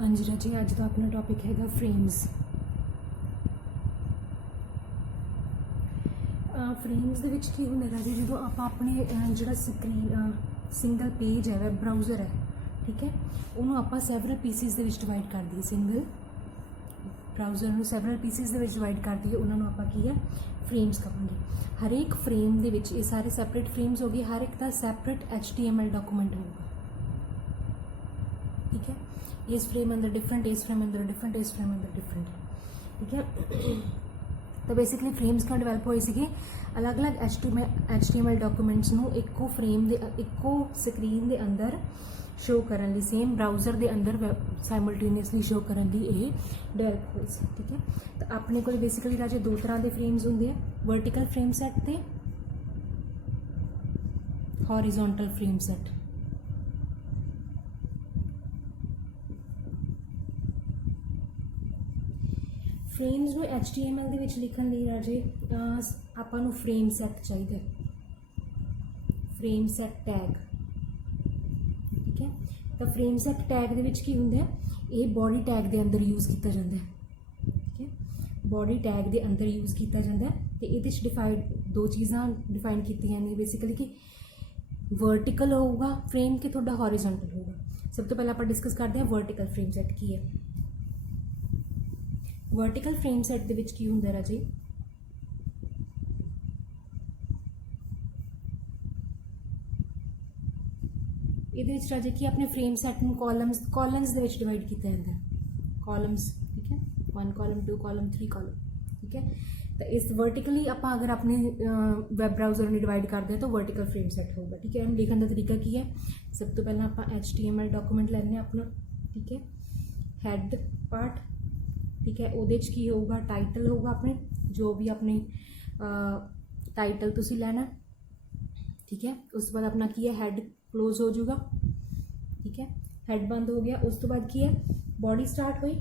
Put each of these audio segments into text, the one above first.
हाँ जी राजी, अज का अपना टॉपिक है फ्रेम्स। फ्रेम्स ਦੇ ਵਿੱਚ ਕੀ ਹੁੰਦਾ ਰਾਜੀ, ਜਦੋਂ ਆਪਾਂ ਆਪਣੇ ਜਿਹੜਾ ਸਕਰੀਨ ਸਿੰਗਲ ਪੇਜ ਹੈ, ਵੈਬ ਬਰਾਊਜ਼ਰ ਹੈ, ਠੀਕ ਹੈ, ਉਹਨੂੰ ਆਪਾਂ ਸੈਵਰਲ ਪੀਸਿਸ ਦੇ ਵਿੱਚ ਡਿਵਾਈਡ ਕਰ ਦਈਏ। ਸਿੰਗਲ ਬਰਾਊਜ਼ਰ ਨੂੰ ਸੈਵਰਲ ਪੀਸਿਸ ਦੇ ਵਿੱਚ ਡਿਵਾਈਡ ਕਰ ਦਈਏ, ਉਹਨਾਂ ਨੂੰ ਆਪਾਂ ਕੀ ਹੈ, ਫਰੇਮਸ ਕਹਾਂਗੇ। ਹਰੇਕ ਫਰੇਮ ਦੇ ਵਿੱਚ ਇਹ ਸਾਰੇ ਸੈਪਰੇਟ ਫਰੇਮਸ ਹੋ ਗਏ, ਹਰ ਇੱਕ ਦਾ ਸੈਪਰੇਟ HTML ਡਾਕੂਮੈਂਟ ਹੋਊਗਾ, ठीक है। इस फ्रेम अंदर डिफरेंट, इस फ्रेम अंदर डिफरेंट, इस फ्रेम अंदर डिफरेंट, ठीक है। तो बेसिकली फ्रेम्स क्यों डिवेलप होए सी, अलग अलग HTML डॉक्यूमेंट्स नू इक्को फ्रेम दे इक्को स्क्रीन दे अंदर शो करन लई, सेम ब्राउज़र दे अंदर साइमल्टेनियसली शो करन लई ये डिवेलप होए सी, ठीक है। तो अपने को बेसिकली राजे दो तरह के फ्रेम्स होंगे, वर्टिकल फ्रेम सैट ते हॉरिजॉन्टल फ्रेम सैट। फ्रेम्स में HTML ਦੇ ਵਿੱਚ ਲਿਖਣ ਲਈ ਰਾਜੇ ਆਪਾਂ ਨੂੰ ਫਰੇਮ ਸੈਟ ਚਾਹੀਦਾ, ਫਰੇਮ ਸੈਟ ਟੈਗ, ਠੀਕ ਹੈ। ਤਾਂ ਫਰੇਮ ਸੈਟ ਟੈਗ ਦੇ ਵਿੱਚ ਕੀ ਹੁੰਦਾ, ਇਹ ਬੋਡੀ ਟੈਗ ਦੇ ਅੰਦਰ ਯੂਜ਼ ਕੀਤਾ ਜਾਂਦਾ ਹੈ, ਠੀਕ ਹੈ। ਬੋਡੀ ਟੈਗ ਦੇ ਅੰਦਰ ਯੂਜ਼ ਕੀਤਾ ਜਾਂਦਾ ਤੇ ਇਹਦੇ ਵਿੱਚ ਦੋ ਚੀਜ਼ਾਂ ਡਿਫਾਈਨ ਕੀਤੀਆਂ ਨੇ ਬੇਸਿਕਲੀ, ਕਿ ਵਰਟੀਕਲ ਹੋਊਗਾ ਫਰੇਮ ਕਿ ਤੁਹਾਡਾ ਹੌਰੀਜ਼ੌਂਟਲ ਹੋਊਗਾ। ਸਭ ਤੋਂ ਪਹਿਲਾਂ ਆਪਾਂ ਡਿਸਕਸ ਕਰਦੇ ਹਾਂ ਵਰਟੀਕਲ ਫਰੇਮ ਸੈਟ ਕੀ ਹੈ। वर्टिकल फ्रेम सैट दे विच की हुंदा राजे, इहदे विच राजे की अपने फ्रेम सैट नूं कॉलम्स दे विच डिवाइड कीता जांदा है, कॉलम्स, ठीक है। 1 कॉलम 2 कॉलम 3 कॉलम, ठीक है। तो इस वर्टिकली आपां अगर अपने वैब ब्राउज़र में डिवाइड करते हैं तो वर्टिकल फ्रेम सैट होगा, ठीक है। हम लिखण दा तरीका की है, सब तो पहला आपां HTML डॉक्यूमेंट लैने अपना, ठीक है, हैड पार्ट, ठीक है। उहदे च की होगा, टाइटल होगा अपने, जो भी अपने टाइटल तुसी लैना, ठीक है। उस तो बाद अपना की है हैड क्लोज हो जाऊगा, ठीक है, हैड बंद हो गया। उस तो बाद की है बॉडी स्टार्ट हुई,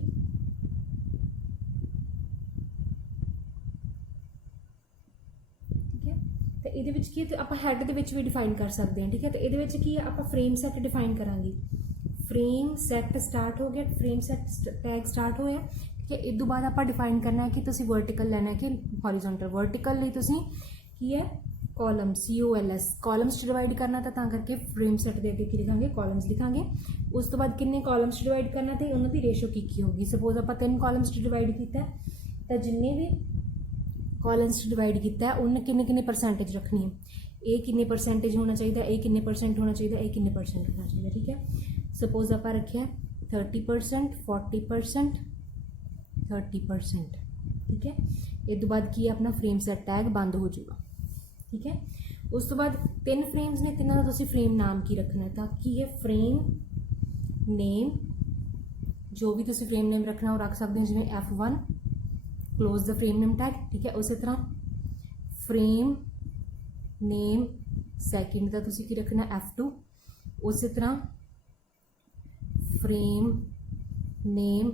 ठीक है। तो ये की है, आप हैड दे विच भी डिफाइन कर सकते हैं, ठीक है। तो ये की है, आप फ्रेम सैट डिफाइन करांगे। फ्रेम सैट स्टार्ट हो गया, फ्रेम सैट टैग स्टार्ट होया, कि इस तो बाद आप डिफाइन करना है कि तुसी वर्टिकल लेना है कि हॉरिजॉन्टल। वर्टिकल लिए तुसी की है कॉलम, COLS, कॉलम्स डिवाइड करना, तो करके फ्रेम सैट दे के लिखांगे कॉलम्स लिखांगे। उस तो बाद किन्ने कॉलम्स डिवाइड करना तो उन्होंने रेशो की होगी। सपोज आप 3 कॉलम्स डिवाइड किया, तो जिन्ने भी कॉलम्स डिवाइड किया उन्हें किन्ने किन्ने परसेंटेज रखनी है, ये किन्ने परसेंटेज होना चाहिए, ये किन्ने परसेंट होना चाहिए, ये किन्ने परसेंट होना चाहिए, ठीक है। सपोज आप रखे 30%, 40%, 30%, ठीक है। इस तो बाद की अपना फ्रेम सैट टैग बंद हो जाएगा, ठीक है। उस तो बाद 3 फ्रेम्स ने, तिना का फ्रेम नाम की रखना है, ताकि है फ्रेम नेम, जो भी तुम फ्रेम नेम रखना वो रख सकते हो, जिमें F1 close the frame name tag, ठीक है। उस तरह फ्रेम नेम सैकेंड का तुम की रखना F2, उस तरह frame name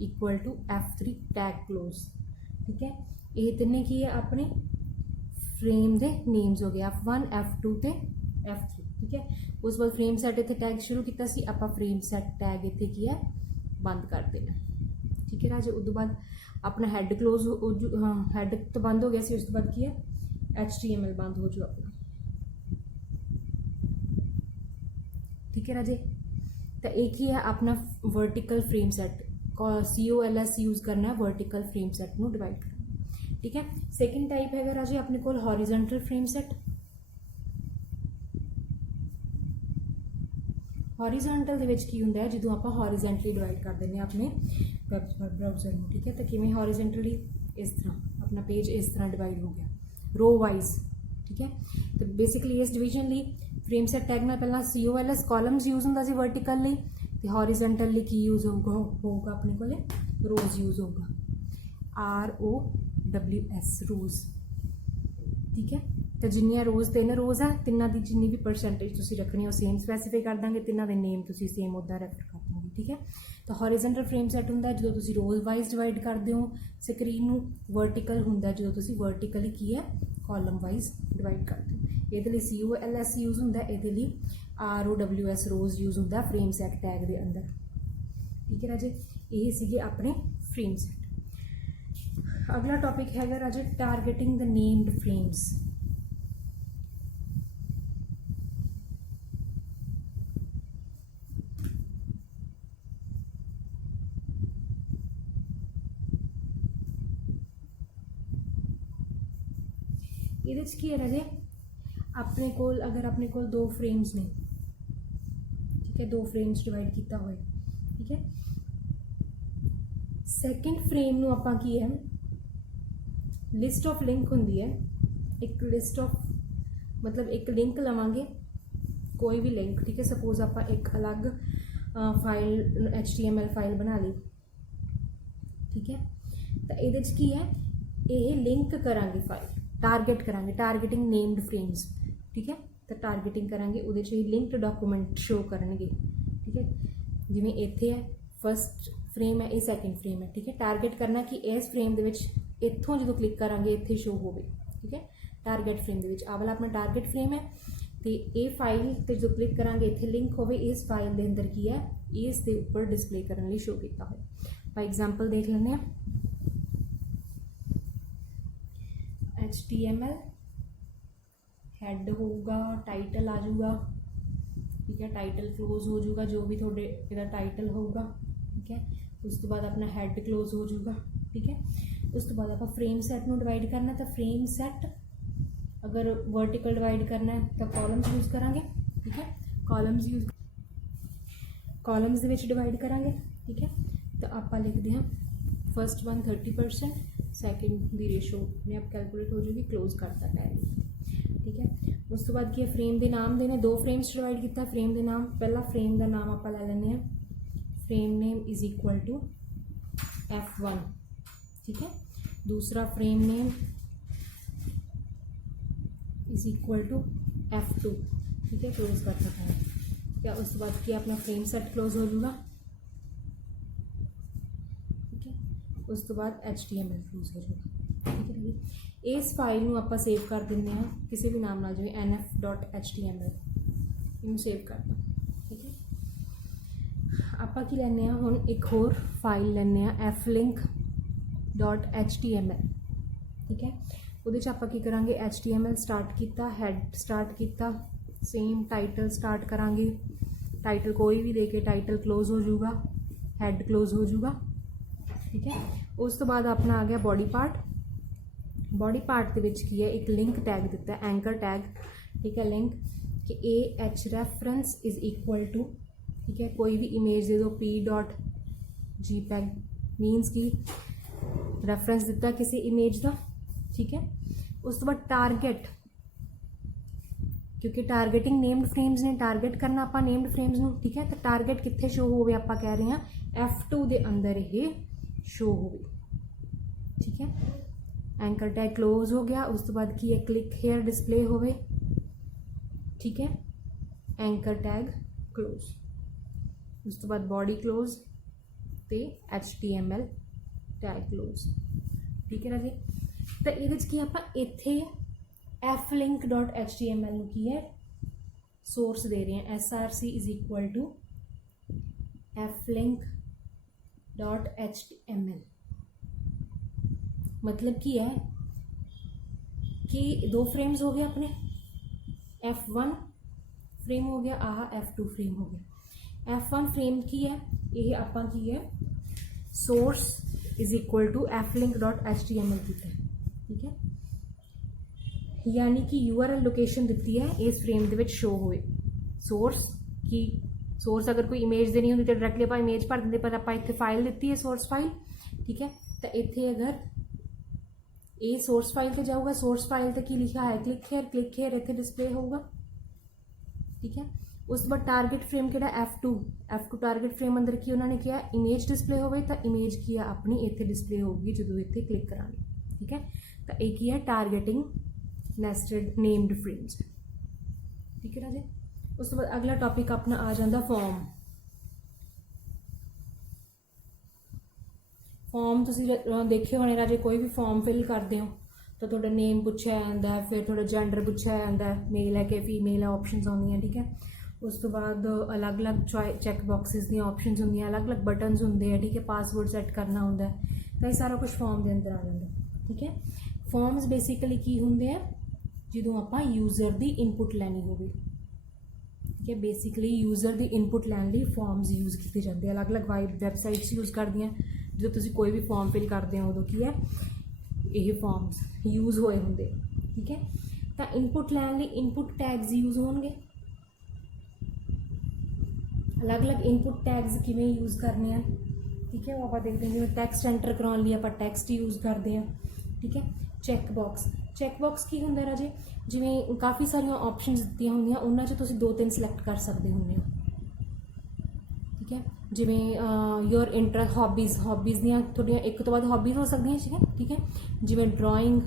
equal to F3 tag close, ठीक है। ये तिने की है अपने फ्रेम दे नेम्स हो गए, F1 F2 ते F3, ठीक है। उस बाद फ्रेम सैट इतने टैग शुरू किया सी, आप फ्रेम सैट टैग इतने की है बंद कर देना, ठीक है राजे। उस तो बाद अपना हैड क्लोज, हैड तो बंद हो गया सी, उस तो बाद की है HTML बंद हो जाओ अपना, ठीक है राजे। तो एक ही है अपना vertical frame set, COLS use करना, वर्टिकल फ्रेम सैट नू डिवाइड करना, ठीक है। सैकेंड टाइप है राजे अपने को हॉरिजॉन्टल फ्रेम सैट। हॉरिजॉन्टल दे विच की हुंदा है, जो आप हॉरिजॉन्टली डिवाइड कर देंगे अपने वैब ब्राउज़र में, ठीक है। तो किवें हॉरिजॉन्टली, इस तरह अपना पेज इस तरह डिवाइड हो गया रो वाइज, ठीक है। तो बेसिकली इस डिवीजन ली फ्रेम सैट टैग में पहला COLS कॉलम्स यूज़ होंदा सी वर्टिकल, तो हॉरिजॉन्टली की यूज़ होगा अपने को रोज यूज़ होगा, ROWS रोज, ठीक है। तो जिन्नियां रोज 3 रोज है, तिना की जिन्नी भी परसेंटेज तुम रखनी है सेम स्पैसीफाई कर देंगे, तिना के नेम तुम सेम उदा रैफर कर दोगे, ठीक है। तो हॉरिजॉन्टल फ्रेम सैट होंदा जो तुम रोज वाइज डिवाइड करते हो स्क्रीन में, वर्टिकल होंदा जो तुम वर्टिकली की है कॉलम वाइज डिवाइड करते हो। ये COLS यूज़ होंदा, ये ROWS रोज यूज़ होंदा फ्रेम सैट टैग के अंदर, ठीक है राजे, यही सीगे अपने फ्रेम सेट। अगला टॉपिक हैगा राजे टारगेटिंग द नेम्ड फ्रेम्स। ਇਹਦੇ 'ਚ ਕੀ ਹੈ ਰਾਜੇ, ਆਪਣੇ ਕੋਲ ਅਗਰ ਆਪਣੇ ਕੋਲ दो फ्रेम्स ने, ठीक है, दो फ्रेम्स डिवाइड किया हुआ है, ठीक है। सैकेंड फ्रेम ਨੂੰ ਆਪਾਂ ਕੀ ਹੈ लिस्ट ऑफ लिंक होंगी है, एक लिस्ट ऑफ मतलब एक लिंक लवांगे कोई भी लिंक, ठीक है। सपोज आप एक अलग फाइल HTML फाइल बना ली, ठीक है। तो ये की है ये लिंक करांगे फाइल, टारगेट करांगे, टारगेटिंग नेम्ड फ्रेम्स, ठीक है। तो टारगेटिंग करांगे उहदे च लिंक्ड डॉक्यूमेंट शो करनगे, ठीक है। जिवें इत्थे है फस्ट फ्रेम है, ये सैकेंड फ्रेम है, ठीक है। टारगेट करना कि इस फ्रेम दे विच इत्थों जो क्लिक करांगे इत्थे शो होवे, ठीक है। टारगेट फ्रेम दे विच आ वाला अपना टारगेट फ्रेम है, तो ये फाइल ते जो क्लिक करांगे इत्थे लिंक होवे इस फाइल दे अंदर की है इस दे उपर डिस्प्ले करने लई शो किया होवे। बाय एग्जांपल देख लैंदे आ, HTML हैड होगा, टाइटल आ जाऊगा, ठीक है। टाइटल क्लोज हो जाऊगा, जो भी थोड़े इहदा टाइटल होगा, ठीक है। उस तो बाद अपना हैड क्लोज हो जाऊगा, ठीक है। उस तो बाद आप फ्रेम सैट में डिवाइड करना, तो फ्रेम सैट अगर वर्टिकल डिवाइड करना है तो कॉलम्स यूज़ करांगे, ठीक है। कॉलम्स दे विच डिवाइड करांगे, ठीक है। तो आप लिखते हैं फस्ट वन 30%, सैकेंड की रेशो अपने आप कैलकुलेट हो जाएगी, क्लोज करता टैग, ठीक है। उस तो बाद की फ्रेम के नाम देने, दो फ्रेम्स डिवाइड किया, फ्रेम के नाम पहला फ्रेम का नाम आप ले लें, frame name is equal to F1, ठीक है। दूसरा frame name is equal to F2, ठीक है, क्लोज कर सकते हैं क्या। उस तो बाद क्या अपना फ्रेम सेट क्लोज हो जाएगा, ठीक है। उस तो बाद HTML क्लोज हो जाएगा, ठीक है जी। इस फाइल में आप सेव कर देंगे किसी भी नाम ना, जिवें nf.html इनू सेव कर दो, ठीक है। आप की लैने हुण एक होर फाइल लैने flink.html, ठीक है। उहदे च आपां की करांगे HTML स्टार्ट किया, हैड स्टार्ट किया, सेम टाइटल स्टार्ट करांगे, टाइटल कोई भी देके टाइटल क्लोज हो जाऊगा, हैड क्लोज हो जाऊगा, ठीक है। उस तो बाद अपना आ गया बॉडी पार्ट। बॉडी पार्ट के विच की है एक लिंक टैग दिता है, एंकर टैग, ठीक है। लिंक कि AH reference is equal to, ठीक है, कोई भी इमेज दे दो p.jpeg मीनस की रेफरेंस दिता किसी इमेज का, ठीक है। उस तो बाद टारगेट, क्योंकि टारगेटिंग नेम्ड फ्रेम्स ने, टारगेट करना आप नेम्ड फ्रेम्स नूं, ठीक है। तो टारगेट कित्थे शो होवे, आप कह रहे हैं F2 दे अंदर ये शो होवे, ठीक है। एंकर टैग क्लोज हो गया। उस तो बाद की है क्लिक हेयर डिस्प्ले होवे, ठीक है, एंकर टैग क्लोज। उस तो बाद बॉडी क्लोज ते HTML टैग क्लोज, ठीक है ना जी। तो ये की आप इत्थे flink.html की है सोर्स दे रहे हैं, src is equal to flink.html। मतलब की है कि दो फ्रेम्स हो गए अपने, F1 फ्रेम हो गया, आह F2 फ्रेम हो गया। F1 फ्रेम की है ये आपां की है source is equal to flink.html की है, ठीक है। यानी कि URL लोकेशन दी है इस फ्रेम दे विच शो होए सोर्स की। सोर्स अगर कोई इमेज देनी होंगी तो डायरैक्टली आप इमेज भर देंगे, पर आप इत्थे फाइल दी है सोर्स फाइल, ठीक है। तो इत्थे अगर ये सोर्स फाइल से जाऊगा, सोर्स फाइल से की लिखा है क्लिक हेयर इत्थे डिस्प्ले होगा, ठीक है। उस बाद टारगेट फ्रेम कि F2 टारगेट फ्रेम अंदर की उन्होंने किया इमेज डिस्प्ले हो, तो इमेज की है अपनी इत्थे डिस्प्ले होगी जो इत्थे क्लिक करांगे, ठीक है। तो एक ही है टारगेटिंग नेस्टेड नेम्ड फ्रेम्स, ठीक है ना जी। उस बाद अगला टॉपिक अपना आ जाता फॉर्म। फॉर्म तुम देखे होने राजे, कोई भी फॉर्म फिल करते हो तो थोड़ा नेम पूछा जाता है, फिर थोड़ा जेंडर पूछा जाता है, मेल है कि फीमेल है, ऑप्शंस आउंदियां, ठीक है। ਉਸ ਤੋਂ ਬਾਅਦ ਅਲੱਗ-ਅਲੱਗ ਚੈੱਕ ਬਾਕਸਿਸ ਦੀਆਂ ਆਪਸ਼ਨਸ ਹੁੰਦੀਆਂ, ਅਲੱਗ-ਅਲੱਗ ਬਟਨਸ ਹੁੰਦੇ ਆ, ਠੀਕ ਹੈ, ਪਾਸਵਰਡ ਸੈੱਟ ਕਰਨਾ ਹੁੰਦਾ ਹੈ, ਤਾਂ ਇਹ ਸਾਰਾ ਕੁਝ ਫਾਰਮ ਦੇ ਅੰਦਰ ਆ ਜਾਂਦਾ, ਠੀਕ ਹੈ। ਫਾਰਮਸ ਬੇਸਿਕਲੀ ਕੀ ਹੁੰਦੇ ਆ, ਜਦੋਂ ਆਪਾਂ ਯੂਜ਼ਰ ਦੀ ਇਨਪੁਟ ਲੈਣੀ ਹੋਵੇ, ਠੀਕ ਹੈ। ਬੇਸਿਕਲੀ ਯੂਜ਼ਰ ਦੀ ਇਨਪੁਟ ਲੈਣ ਲਈ ਫਾਰਮਸ ਯੂਜ਼ ਕੀਤੇ ਜਾਂਦੇ ਆ, ਅਲੱਗ-ਅਲੱਗ ਵੈਬਸਾਈਟਸ ਯੂਜ਼ ਕਰਦੀਆਂ। ਜਦੋਂ ਤੁਸੀਂ ਕੋਈ ਵੀ ਫਾਰਮ ਫਿਲ ਕਰਦੇ ਹੋ ਉਦੋਂ ਕੀ ਹੈ, ਇਹ ਫਾਰਮਸ ਯੂਜ਼ ਹੋਏ ਹੁੰਦੇ, ਠੀਕ ਹੈ। ਤਾਂ ਇਨਪੁਟ ਲੈਣ ਲਈ ਇਨਪੁਟ ਟੈਗਸ ਯੂਜ਼ ਹੋਣਗੇ। ਅਲੱਗ-ਅਲੱਗ ਇਨਪੁਟ ਟੈਗਸ ਕਿਵੇਂ ਯੂਜ਼ ਕਰਨੇ ਆ, ਠੀਕ ਹੈ, ਉਹ ਆਪਾਂ ਦੇਖਦੇ ਹਾਂ। ਜਿਵੇਂ ਟੈਕਸਟ ਐਂਟਰ ਕਰਾਉਣ ਲਈ ਆਪਾਂ ਟੈਕਸਟ ਯੂਜ਼ ਕਰਦੇ ਹਾਂ, ਠੀਕ ਹੈ। ਚੈੱਕ ਬਾਕਸ ਕੀ ਹੁੰਦਾ ਰਾਜੇ, ਜਿਵੇਂ ਕਾਫੀ ਸਾਰੀਆਂ ਆਪਸ਼ਨਸ ਦਿੱਤੀਆਂ ਹੁੰਦੀਆਂ, ਉਹਨਾਂ 'ਚ ਤੁਸੀਂ 2-3 ਸਿਲੈਕਟ ਕਰ ਸਕਦੇ ਹੁੰਦੇ ਹੋ, ਠੀਕ ਹੈ। ਜਿਵੇਂ ਯੋਰ ਇੰਟਰਸਟ ਹੌਬੀਜ਼ ਦੀਆਂ ਤੁਹਾਡੀਆਂ ਇੱਕ ਤੋਂ ਵੱਧ ਹੌਬੀਜ਼ ਹੋ ਸਕਦੀਆਂ, ਠੀਕ ਹੈ। ਜਿਵੇਂ ਡਰਾਇੰਗ,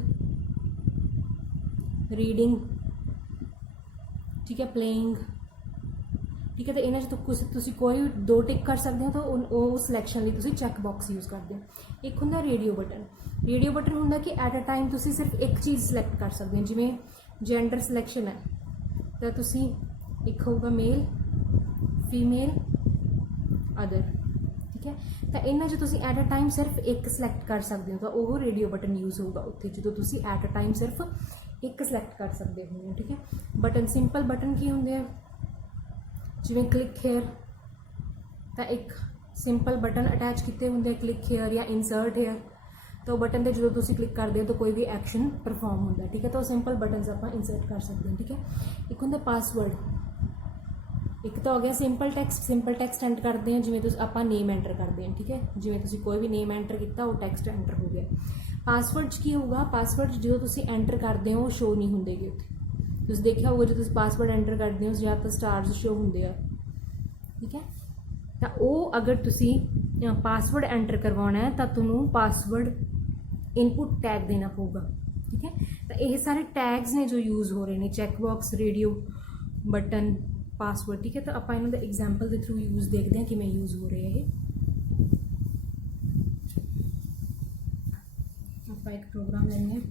ਰੀਡਿੰਗ, ਠੀਕ ਹੈ, ਪਲੇਇੰਗ, ਠੀਕ ਹੈ। ਤਾਂ ਇਹਨਾਂ 'ਚ ਤੁਸੀਂ ਕੋਈ 2 ਟਿਕ ਕਰ ਸਕਦੇ ਹੋ, ਤਾਂ ਉਹ ਸਿਲੈਕਸ਼ਨ ਲਈ ਤੁਸੀਂ ਚੈੱਕ ਬਾਕਸ ਯੂਜ਼ ਕਰਦੇ ਹੋ। ਇੱਕ ਹੁੰਦਾ ਰੇਡੀਓ ਬਟਨ ਹੁੰਦਾ ਕਿ ਐਟ ਅ ਟਾਈਮ ਤੁਸੀਂ ਸਿਰਫ ਇੱਕ ਚੀਜ਼ ਸਿਲੈਕਟ ਕਰ ਸਕਦੇ ਹੋ। ਜਿਵੇਂ ਜੈਂਡਰ ਸਿਲੈਕਸ਼ਨ ਹੈ ਤਾਂ ਤੁਸੀਂ ਇੱਕ ਹੋਊਗਾ ਮੇਲ, ਫੀਮੇਲ, ਅਦਰ, ਠੀਕ ਹੈ। ਤਾਂ ਇਹਨਾਂ 'ਚ ਤੁਸੀਂ ਐਟ ਅ ਟਾਈਮ ਸਿਰਫ ਇੱਕ ਸਿਲੈਕਟ ਕਰ ਸਕਦੇ ਹੋ, ਤਾਂ ਉਹ ਰੇਡੀਓ ਬਟਨ ਯੂਜ਼ ਹੋਊਗਾ ਉੱਥੇ, ਜਦੋਂ ਤੁਸੀਂ ਐਟ ਅ ਟਾਈਮ ਸਿਰਫ ਇੱਕ ਸਿਲੈਕਟ ਕਰ ਸਕਦੇ ਹੋ, ਠੀਕ ਹੈ। ਬਟਨ ਸਿੰਪਲ ਬਟਨ ਕੀ ਹੁੰਦੇ ਆ, ਜਿਵੇਂ ਕਲਿੱਕ ਹੇਅਰ, ਤਾਂ ਇੱਕ ਸਿੰਪਲ ਬਟਨ ਅਟੈਚ ਕੀਤੇ ਹੁੰਦੇ ਆ, ਕਲਿੱਕ ਹੇਅਰ ਜਾਂ ਇਨਸਰਟ ਹੇਅਰ। ਤਾਂ ਉਹ ਬਟਨ 'ਤੇ ਜਦੋਂ ਤੁਸੀਂ ਕਲਿੱਕ ਕਰਦੇ ਹੋ ਤਾਂ ਕੋਈ ਵੀ ਐਕਸ਼ਨ ਪਰਫੋਰਮ ਹੁੰਦਾ, ਠੀਕ ਹੈ। ਤਾਂ ਉਹ ਸਿੰਪਲ ਬਟਨਸ ਆਪਾਂ ਇਨਸਰਟ ਕਰ ਸਕਦੇ ਹਾਂ, ਠੀਕ ਹੈ। ਇੱਕ ਹੁੰਦਾ ਪਾਸਵਰਡ, ਇੱਕ ਤਾਂ ਹੋ ਗਿਆ ਸਿੰਪਲ ਟੈਕਸਟ ਐਂਟਰ ਕਰਦੇ ਹਾਂ, ਜਿਵੇਂ ਤੁਸੀਂ ਆਪਾਂ ਨੇਮ ਐਂਟਰ ਕਰਦੇ ਹਾਂ, ਠੀਕ ਹੈ। ਜਿਵੇਂ ਤੁਸੀਂ ਕੋਈ ਵੀ ਨੇਮ ਐਂਟਰ ਕੀਤਾ ਉਹ ਟੈਕਸਟ ਐਂਟਰ ਹੋ ਗਿਆ। ਪਾਸਵਰਡ 'ਚ ਕੀ ਹੋਊਗਾ, ਪਾਸਵਰਡ ਜਦੋਂ ਤੁਸੀਂ ਐਂਟਰ ਕਰਦੇ ਹੋ ਉਹ ਸ਼ੋ ਨਹੀਂ ਹੁੰਦੇਗੇ ਉੱਥੇ। ਤੁਸੀਂ ਦੇਖਿਆ ਹੋਊਗਾ ਜਦੋਂ ਤੁਸੀਂ ਪਾਸਵਰਡ ਐਂਟਰ ਕਰਦੇ ਹੋ ਜਾਂ ਤਾਂ ਸਟਾਰਸ ਸ਼ੋ ਹੁੰਦੇ ਆ, ਠੀਕ ਹੈ। ਤਾਂ ਉਹ ਅਗਰ ਤੁਸੀਂ ਪਾਸਵਰਡ ਐਂਟਰ ਕਰਵਾਉਣਾ ਹੈ ਤਾਂ ਤੁਹਾਨੂੰ ਪਾਸਵਰਡ ਇਨਪੁਟ ਟੈਗ ਦੇਣਾ ਪਊਗਾ, ਠੀਕ ਹੈ। ਤਾਂ ਇਹ ਸਾਰੇ ਟੈਗਸ ਨੇ ਜੋ ਯੂਜ਼ ਹੋ ਰਹੇ ਨੇ, check box, radio button, password, ਠੀਕ ਹੈ। ਤਾਂ ਆਪਾਂ ਇਹਨਾਂ ਦਾ ਐਗਜ਼ਾਮਪਲ ਦੇ ਥਰੂ ਯੂਜ਼ ਦੇਖਦੇ ਹਾਂ ਕਿਵੇਂ ਯੂਜ਼ ਹੋ ਰਹੇ ਆ ਇਹ। ਆਪਾਂ ਇੱਕ ਪ੍ਰੋਗਰਾਮ ਲੈਂਦੇ ਹਾਂ,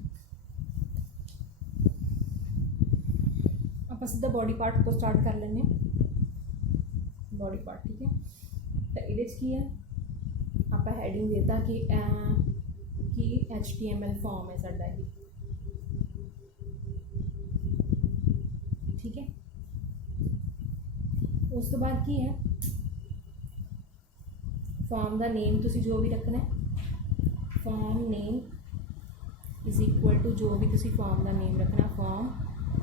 ਆਪਾਂ ਸਿੱਧਾ ਬੋਡੀ ਪਾਰਟ ਤੋਂ ਸਟਾਰਟ ਕਰ ਲੈਂਦੇ ਹਾਂ। ਬੋਡੀ ਪਾਰਟ, ਠੀਕ ਹੈ। ਤਾਂ ਇਹਦੇ 'ਚ ਕੀ ਹੈ, ਆਪਾਂ ਹੈਡਿੰਗ ਦੇਤਾ ਕਿ HTML ਫਾਰਮ ਹੈ ਸਾਡਾ ਇਹ, ਠੀਕ ਹੈ। ਉਸ ਤੋਂ ਬਾਅਦ ਕੀ ਹੈ, ਫਾਰਮ ਦਾ ਨੇਮ ਤੁਸੀਂ ਜੋ ਵੀ ਰੱਖਣਾ, form name is equal to ਜੋ ਵੀ ਤੁਸੀਂ ਫਾਰਮ ਦਾ ਨੇਮ ਰੱਖਣਾ, ਫਾਰਮ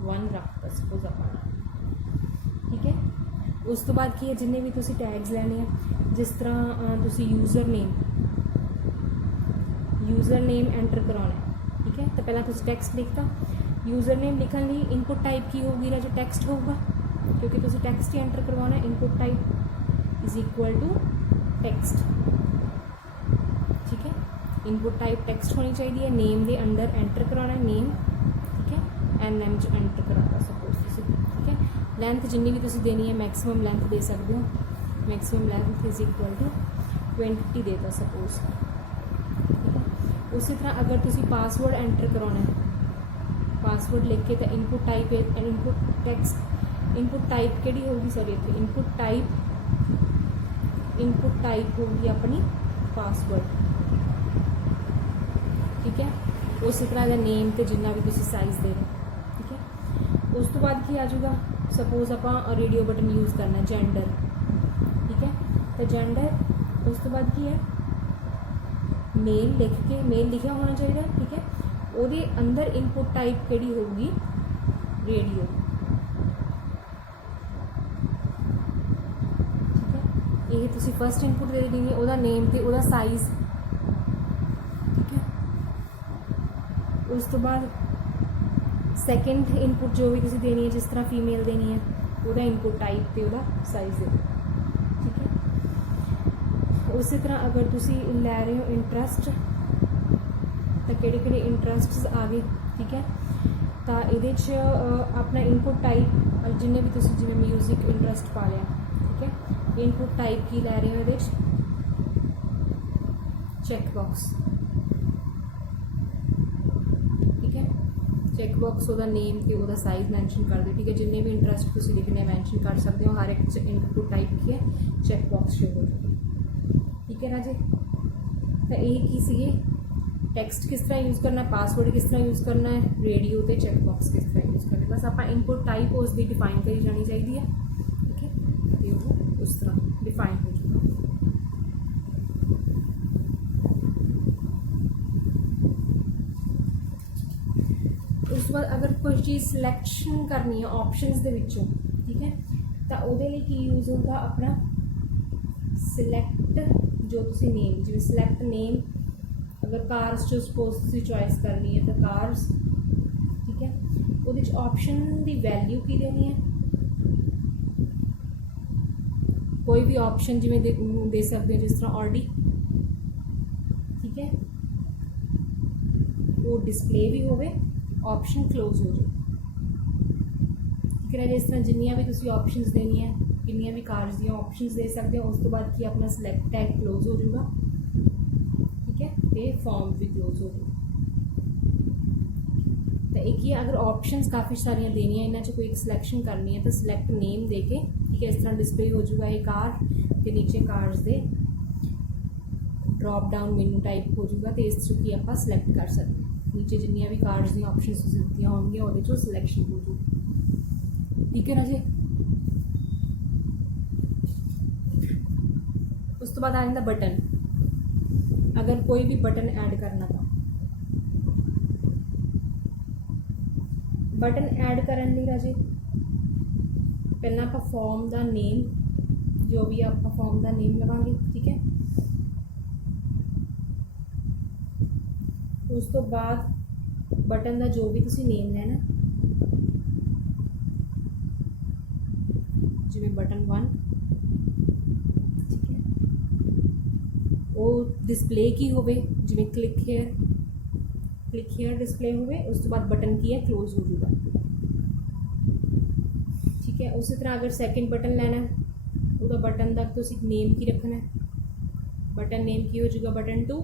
1 ਰੱਖਤਾ ਸਪੋਜ਼ ਆਪਾਂ, ਠੀਕ ਹੈ। ਉਸ ਤੋਂ ਬਾਅਦ ਕੀ ਹੈ, ਜਿੰਨੇ ਵੀ ਤੁਸੀਂ ਟੈਗਸ ਲੈਣੇ ਆ, ਜਿਸ ਤਰ੍ਹਾਂ ਤੁਸੀਂ ਯੂਜ਼ਰ ਨੇਮ ਐਂਟਰ ਕਰਾਉਣਾ ਹੈ, ਠੀਕ ਹੈ। ਤਾਂ ਪਹਿਲਾਂ ਤੁਸੀਂ ਟੈਕਸਟ ਲਿਖਤਾ, ਯੂਜ਼ਰ ਨੇਮ ਲਿਖਣ ਲਈ ਇਨਪੁਟ ਟਾਈਪ ਕੀ ਹੋਊਗੀ ਰਾਜੇ, ਟੈਕਸਟ ਹੋਊਗਾ, ਕਿਉਂਕਿ ਤੁਸੀਂ ਟੈਕਸਟ ਹੀ ਐਂਟਰ ਕਰਵਾਉਣਾ। Input type is equal to text, ਠੀਕ ਹੈ। ਇਨਪੁਟ ਟਾਈਪ ਟੈਕਸਟ ਹੋਣੀ ਚਾਹੀਦੀ ਹੈ। ਨੇਮ ਦੇ ਅੰਦਰ ਐਂਟਰ ਕਰਾਉਣਾ ਨੇਮ, ਠੀਕ ਹੈ। NM 'ਚ ਐਂਟਰ ਕਰਾਤਾ ਸਪੋਜ਼ ਤੁਸੀਂ, ਠੀਕ ਹੈ। ਲੈਂਥ ਜਿੰਨੀ ਵੀ ਤੁਸੀਂ ਦੇਣੀ ਹੈ ਮੈਕਸਿਮਮ ਲੈਂਥ ਦੇ ਸਕਦੇ ਹੋ, maximum length is equal to 20 ਦੇਤਾ ਸਪੋਜ਼, ਠੀਕ ਹੈ। ਉਸੇ ਤਰ੍ਹਾਂ ਅਗਰ ਤੁਸੀਂ ਪਾਸਵਰਡ ਐਂਟਰ ਕਰਾਉਣਾ ਹੈ, ਪਾਸਵਰਡ ਲਿਖ ਕੇ, ਤਾਂ ਇਨਪੁਟ ਟਾਈਪ ਇਨਪੁਟ ਟਾਈਪ ਕਿਹੜੀ ਹੋਊਗੀ ਸਰ ਇੱਥੇ, ਇਨਪੁਟ ਟਾਈਪ ਹੋਊਗੀ ਆਪਣੀ ਪਾਸਵਰਡ, ਠੀਕ ਹੈ। ਉਸੇ ਤਰ੍ਹਾਂ ਦਾ ਨੇਮ ਤੇ ਜਿੰਨਾ ਵੀ ਤੁਸੀਂ ਸਾਈਜ਼ ਦੇ ਰਹੇ, ਠੀਕ ਹੈ। ਉਸ ਤੋਂ ਬਾਅਦ ਕੀ ਆ ਜਾਊਗਾ, ਸਪੋਜ਼ ਆਪਾਂ ਰੇਡੀਓ ਬਟਨ ਯੂਜ਼ ਕਰਨਾ, ਜੈਂਡਰ, ਠੀਕ ਹੈ। ਤਾਂ ਜੈਂਡਰ, ਉਸ ਤੋਂ ਬਾਅਦ ਕੀ ਹੈ, ਮੇਲ ਲਿਖ ਕੇ, ਮੇਲ ਲਿਖਿਆ ਹੋਣਾ ਚਾਹੀਦਾ, ਠੀਕ ਹੈ। ਉਹਦੇ ਅੰਦਰ ਇਨਪੁਟ ਟਾਈਪ ਕਿਹੜੀ ਹੋਊਗੀ, ਰੇਡੀਓ, ਠੀਕ ਹੈ। ਇਹ ਤੁਸੀਂ ਫਸਟ ਇਨਪੁਟ ਦੇ ਦੇਣੀ ਹੈ, ਉਹਦਾ ਨੇਮ ਤੇ ਉਹਦਾ ਸਾਈਜ਼, ਠੀਕ ਹੈ। ਉਸ ਤੋਂ ਬਾਅਦ ਸੈਕਿੰਡ ਇਨਪੁਟ ਜੋ ਵੀ ਤੁਸੀਂ ਦੇਣੀ ਹੈ, ਜਿਸ ਤਰ੍ਹਾਂ ਫੀਮੇਲ ਦੇਣੀ ਹੈ, ਉਹਦਾ ਇਨਪੁਟ ਟਾਈਪ ਤੇ ਉਹਦਾ ਸਾਈਜ਼ ਦੇ ਦਿਓ, ਠੀਕ ਹੈ। ਉਸੇ ਤਰ੍ਹਾਂ ਅਗਰ ਤੁਸੀਂ ਲੈ ਰਹੇ ਹੋ ਇੰਟਰਸਟ, ਤਾਂ ਕਿਹੜੇ ਕਿਹੜੇ ਇੰਟਰਸਟਸ ਆ ਗਏ, ਠੀਕ ਹੈ। ਤਾਂ ਇਹਦੇ 'ਚ ਆਪਣਾ ਇਨਪੁਟ ਟਾਈਪ ਜਿੰਨੇ ਵੀ ਤੁਸੀਂ ਜਿਵੇਂ ਮਿਊਜ਼ਿਕ ਇੰਟਰਸਟ ਪਾ ਲਿਆ, ਠੀਕ ਹੈ। ਇਨਪੁਟ ਟਾਈਪ ਕੀ ਲੈ ਰਹੇ ਹੋ ਇਹਦੇ 'ਚ, ਚੈੱਕ ਬਾਕਸ, ਠੀਕ ਹੈ। ਚੈੱਕ ਬਾਕਸ ਉਹਦਾ ਨੇਮ ਤੇ ਉਹਦਾ ਸਾਈਜ਼ ਮੈਂਸ਼ਨ ਕਰ ਦਿਓ, ਠੀਕ ਹੈ। ਜਿੰਨੇ ਵੀ ਇੰਟਰਸਟ ਤੁਸੀਂ ਲਿਖਣੇ ਮੈਂਸ਼ਨ ਕਰ ਸਕਦੇ ਹੋ। ਹਰ ਇੱਕ 'ਚ ਇਨਪੁਟ ਟਾਈਪ ਕੀ ਹੈ, ਚੈੱਕ ਬਾਕਸ ਸ਼ੋ ਹੋ ਜਾਊਗਾ, ਠੀਕ ਹੈ ਰਾਜੇ। ਤਾਂ ਇਹ ਕੀ ਸੀਗੇ, ਟੈਕਸਟ ਕਿਸ ਤਰ੍ਹਾਂ ਯੂਜ਼ ਕਰਨਾ, ਪਾਸਵਰਡ ਕਿਸ ਤਰ੍ਹਾਂ ਯੂਜ਼ ਕਰਨਾ ਹੈ, ਰੇਡੀਓ ਤੇ ਚੈੱਕ ਬਾਕਸ ਕਿਸ ਤਰ੍ਹਾਂ ਯੂਜ਼ ਕਰਨਾ। ਬਸ ਆਪਾਂ ਇਨਪੁਟ ਟਾਈਪ ਉਸ ਦੀ ਡਿਫਾਈਨ ਕਰੀ ਜਾਣੀ ਚਾਹੀਦੀ ਹੈ, ਠੀਕ ਹੈ, ਤੇ ਉਹ ਉਸ ਤਰ੍ਹਾਂ ਡਿਫਾਈਨ ਹੋ ਜਾਊਗਾ। ਉਸ ਤੋਂ ਬਾਅਦ ਅਗਰ ਕੋਈ ਚੀਜ਼ ਸਿਲੈਕਸ਼ਨ ਕਰਨੀ ਹੈ ਆਪਸ਼ਨਸ ਦੇ ਵਿੱਚੋਂ, ਠੀਕ ਹੈ, ਤਾਂ ਉਹਦੇ ਲਈ ਕੀ ਯੂਜ਼ ਹੁੰਦਾ ਆਪਣਾ ਸਿਲੈਕਟ, ਜੋ ਤੁਸੀਂ ਨੇਮ, ਜਿਵੇਂ ਸਿਲੈਕਟ ਨੇਮ, ਅਗਰ ਕਾਰਸ 'ਚੋਂ ਸਪੋਜ਼ ਤੁਸੀਂ ਚੋਇਸ ਕਰਨੀ ਹੈ ਤਾਂ ਕਾਰਸ, ਠੀਕ ਹੈ। ਉਹਦੇ 'ਚ ਆਪਸ਼ਨ ਦੀ ਵੈਲਿਊ ਕੀ ਦੇਣੀ ਹੈ, ਕੋਈ ਵੀ ਆਪਸ਼ਨ ਜਿਵੇਂ ਦੇ ਸਕਦੇ ਹੋ, ਜਿਸ ਤਰ੍ਹਾਂ ਆਲਰੇਡੀ, ਠੀਕ ਹੈ, ਉਹ ਡਿਸਪਲੇ ਵੀ ਹੋਵੇ, ਆਪਸ਼ਨ ਕਲੋਜ਼ ਹੋ ਜਾਏ, ਠੀਕ ਹੈ। ਜਿਸ ਤਰ੍ਹਾਂ ਜਿੰਨੀਆਂ ਵੀ ਤੁਸੀਂ ਆਪਸ਼ਨਸ ਦੇਣੀਆਂ, ਕਿੰਨੀਆਂ ਵੀ ਕਾਰਸ ਦੀਆਂ ਆਪਸ਼ਨਸ ਦੇ ਸਕਦੇ ਹੋ। ਉਸ ਤੋਂ ਬਾਅਦ ਕੀ ਆਪਣਾ ਸਿਲੈਕਟ ਟੈਗ ਕਲੋਜ਼ ਹੋ ਜਾਊਗਾ, ਠੀਕ ਹੈ, ਤੇ ਫਾਰਮ ਵੀ ਕਲੋਜ਼ ਹੋ ਜਾਊਗਾ। ਤਾਂ ਇਹ ਕੀ ਹੈ, ਅਗਰ ਆਪਸ਼ਨਸ ਕਾਫੀ ਸਾਰੀਆਂ ਦੇਣੀਆਂ, ਇਹਨਾਂ 'ਚ ਕੋਈ ਇੱਕ ਸਿਲੈਕਸ਼ਨ ਕਰਨੀ ਹੈ ਤਾਂ ਸਿਲੈਕਟ ਨੇਮ ਦੇ ਕੇ, ਠੀਕ ਹੈ, ਇਸ ਤਰ੍ਹਾਂ ਡਿਸਪਲੇ ਹੋ ਜਾਊਗਾ ਇਹ ਕਾਰ, ਤੇ ਨੀਚੇ ਕਾਰਸ ਦੇ ਡ੍ਰੌਪ ਡਾਊਨ ਮੈਨੂ ਟਾਈਪ ਹੋ ਜਾਊਗਾ, ਤੇ ਇਸ 'ਚ ਕੀ ਆਪਾਂ ਸਿਲੈਕਟ ਕਰ ਸਕਦੇ ਹਾਂ। ਨੀਚੇ ਜਿੰਨੀਆਂ ਵੀ ਕਾਰਡਸ ਦੀਆਂ ਆਪਸ਼ਨਸ ਤੁਸੀਂ ਦਿੱਤੀਆਂ ਹੋਣਗੀਆਂ ਉਹਦੇ 'ਚੋਂ ਸਿਲੈਕਸ਼ਨ ਹੋ ਜੂਗੀ, ਠੀਕ ਹੈ ਨਾ ਜੀ। ਉਸ ਤੋਂ ਬਾਅਦ ਆ ਜਾਂਦਾ ਬਟਨ। ਅਗਰ ਕੋਈ ਵੀ ਬਟਨ ਐਡ ਕਰਨਾ ਤਾਂ ਬਟਨ ਐਡ ਕਰਨ ਲਈ ਰਾਜੇ ਪਹਿਲਾਂ ਆਪਾਂ ਫਾਰਮ ਦਾ ਨੇਮ, ਜੋ ਵੀ ਆਪਾਂ ਫਾਰਮ ਦਾ ਨੇਮ ਲਵਾਂਗੇ, ਠੀਕ ਹੈ। ਉਸ ਤੋਂ ਬਾਅਦ ਬਟਨ ਦਾ ਜੋ ਵੀ ਤੁਸੀਂ ਨੇਮ ਲੈਣਾ, ਜਿਵੇਂ ਬਟਨ 1, ਠੀਕ ਹੈ, ਉਹ ਡਿਸਪਲੇ ਕੀ ਹੋਵੇ, ਜਿਵੇਂ ਕਲਿੱਕ ਹੇਅਰ ਡਿਸਪਲੇ ਹੋਵੇ। ਉਸ ਤੋਂ ਬਾਅਦ ਬਟਨ ਕੀ ਹੈ, ਕਲੋਜ਼ ਹੋ ਜਾਊਗਾ, ਠੀਕ ਹੈ। ਉਸੇ ਤਰ੍ਹਾਂ ਅਗਰ ਸੈਕਿੰਡ ਬਟਨ ਲੈਣਾ, ਉਹਦਾ ਬਟਨ ਦਾ ਤੁਸੀਂ ਨੇਮ ਕੀ ਰੱਖਣਾ, ਬਟਨ ਨੇਮ ਕੀ ਹੋ ਜਾਊਗਾ, ਬਟਨ 2,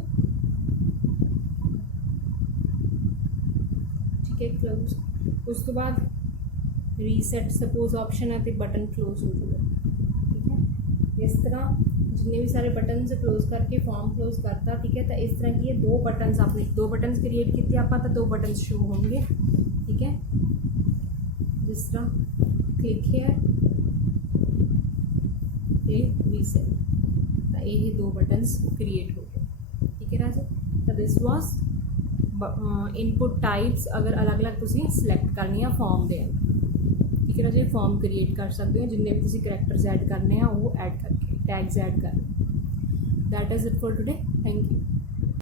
ਕਲੋਜ਼। ਉਸ ਤੋਂ ਬਾਅਦ ਰੀਸੈਟ ਸਪੋਜ਼ ਆਪਸ਼ਨ ਹੈ ਤੇ ਬਟਨ ਕਲੋਜ਼ ਹੋ ਜਾਊਗਾ, ਠੀਕ ਹੈ। ਇਸ ਤਰ੍ਹਾਂ ਜਿੰਨੇ ਵੀ ਸਾਰੇ ਬਟਨਸ ਕਲੋਜ਼ ਕਰਕੇ ਫਾਰਮ ਕਲੋਜ਼ ਕਰਤਾ, ਠੀਕ ਹੈ। ਤਾਂ ਇਸ ਤਰ੍ਹਾਂ ਕੀ ਹੈ, ਦੋ ਬਟਨਸ ਕ੍ਰੀਏਟ ਕੀਤੇ ਆਪਾਂ, ਤਾਂ ਦੋ ਬਟਨਸ ਸ਼ੋ ਹੋਣਗੇ, ਠੀਕ ਹੈ। ਜਿਸ ਤਰ੍ਹਾਂ ਕਲਿੱਕ ਹੇਅਰ ਤੇ ਰੀਸੈਟ, ਤਾਂ ਇਹ ਦੋ ਬਟਨਸ ਕ੍ਰੀਏਟ ਹੋ ਗਏ, ਠੀਕ ਹੈ ਰਾਜੇ। ਤਾਂ ਦਿਸ ਵਾਸ ਇਨਪੁਟ ਟਾਈਪਸ, ਅਗਰ ਅਲੱਗ-ਅਲੱਗ ਤੁਸੀਂ ਸਿਲੈਕਟ ਕਰਨੀ ਆ ਫਾਰਮ ਦੇ, ਠੀਕ ਹੈ ਰਾਜੇ। ਫਾਰਮ ਕ੍ਰੀਏਟ ਕਰ ਸਕਦੇ ਹੋ, ਜਿੰਨੇ ਵੀ ਤੁਸੀਂ ਕਰੈਕਟਰਸ ਐਡ ਕਰਨੇ ਆ ਉਹ ਐਡ ਕਰਕੇ, ਟੈਗਸ ਐਡ ਕਰਨੇ। That is it for today. Thank you.